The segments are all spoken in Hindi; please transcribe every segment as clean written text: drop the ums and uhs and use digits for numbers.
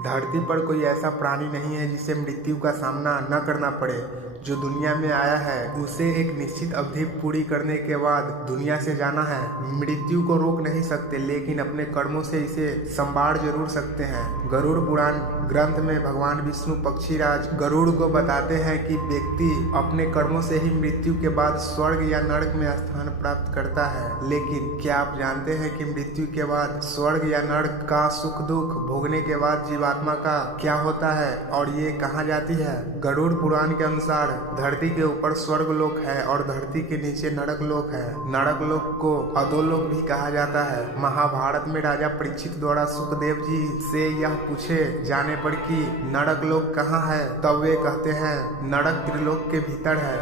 धरती पर कोई ऐसा प्राणी नहीं है जिसे मृत्यु का सामना न करना पड़े। जो दुनिया में आया है उसे एक निश्चित अवधि पूरी करने के बाद दुनिया से जाना है। मृत्यु को रोक नहीं सकते, लेकिन अपने कर्मों से इसे संवार जरूर सकते हैं। गरुड़ पुराण ग्रंथ में भगवान विष्णु पक्षीराज गरुड़ को बताते हैं कि व्यक्ति अपने कर्मों से ही मृत्यु के बाद स्वर्ग या नरक में स्थान प्राप्त करता है। लेकिन क्या आप जानते हैं कि मृत्यु के बाद स्वर्ग या नरक का सुख दुख भोगने के बाद जीवात्मा का क्या होता है और ये कहाँ जाती है? गरुड़ पुराण के अनुसार धरती के ऊपर स्वर्ग लोक है और धरती के नीचे नरक लोक है। नरक लोक को अधोलोक भी कहा जाता है। महाभारत में राजा परीक्षित द्वारा सुखदेव जी से यह पूछे जाने पर कि नरक लोक कहाँ है, तब वे कहते हैं नरक त्रिलोक के भीतर है,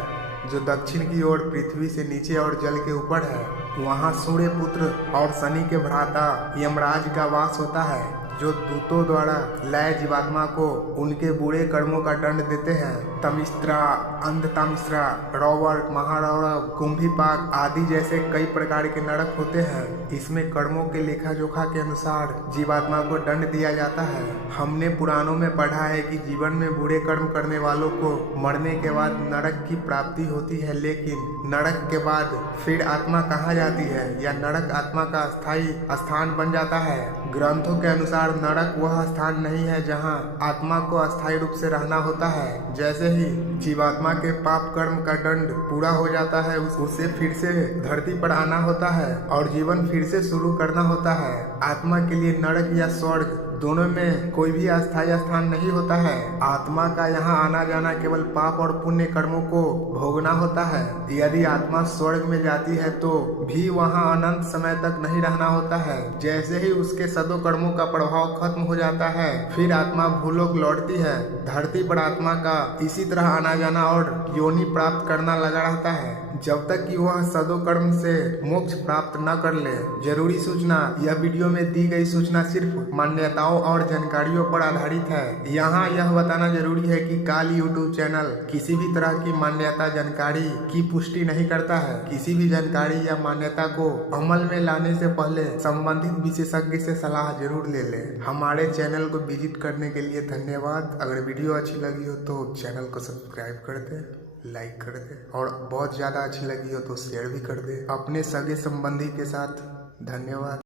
जो दक्षिण की ओर पृथ्वी से नीचे और जल के ऊपर है। वहाँ सूर्य पुत्र और शनि के भ्राता यमराज का वास होता है, जो दूतों द्वारा लय जीवात्मा को उनके बुरे कर्मों का दंड देते हैं। तमिश्रा, अंधतमिश्रा, रौवर, महारौरव, कुंभीपाक आदि जैसे कई प्रकार के नरक होते हैं। इसमें कर्मों के लेखा जोखा के अनुसार जीवात्मा को दंड दिया जाता है। हमने पुराणों में पढ़ा है कि जीवन में बुरे कर्म करने वालों को मरने के बाद नरक की प्राप्ति होती है, लेकिन नरक के बाद फिर आत्मा कहाँ जाती है या नरक आत्मा का स्थायी स्थान बन जाता है? ग्रंथों के अनुसार नरक वह स्थान नहीं है जहां आत्मा को अस्थायी रूप से रहना होता है। जैसे ही जीवात्मा के पाप कर्म का दंड पूरा हो जाता है, उसे फिर से धरती पर आना होता है और जीवन फिर से शुरू करना होता है। आत्मा के लिए नरक या स्वर्ग दोनों में कोई भी अस्थायी स्थान नहीं होता है। आत्मा का यहाँ आना जाना केवल पाप और पुण्य कर्मों को भोगना होता है। यदि आत्मा स्वर्ग में जाती है तो भी वहाँ अनंत समय तक नहीं रहना होता है। जैसे ही उसके सदो कर्मों का प्रभाव खत्म हो जाता है, फिर आत्मा भूलोक लौटती है। धरती पर आत्मा का इसी तरह आना जाना और योनि प्राप्त करना लगा रहता है, जब तक कि वह सदो कर्म से मोक्ष प्राप्त न कर ले। जरूरी सूचना, यह वीडियो में दी गई सूचना सिर्फ मान्यताओं और जानकारियों पर आधारित है। यहाँ यह बताना जरूरी है कि काल यूट्यूब चैनल किसी भी तरह की मान्यता जानकारी की पुष्टि नहीं करता है। किसी भी जानकारी या मान्यता को अमल में लाने से पहले संबंधित विशेषज्ञ से सलाह जरूर ले लें। हमारे चैनल को विजिट करने के लिए धन्यवाद। अगर वीडियो अच्छी लगी हो तो चैनल को सब्सक्राइब कर दें, लाइक कर दे और बहुत ज़्यादा अच्छी लगी हो तो शेयर भी कर दे अपने सगे संबंधी के साथ। धन्यवाद।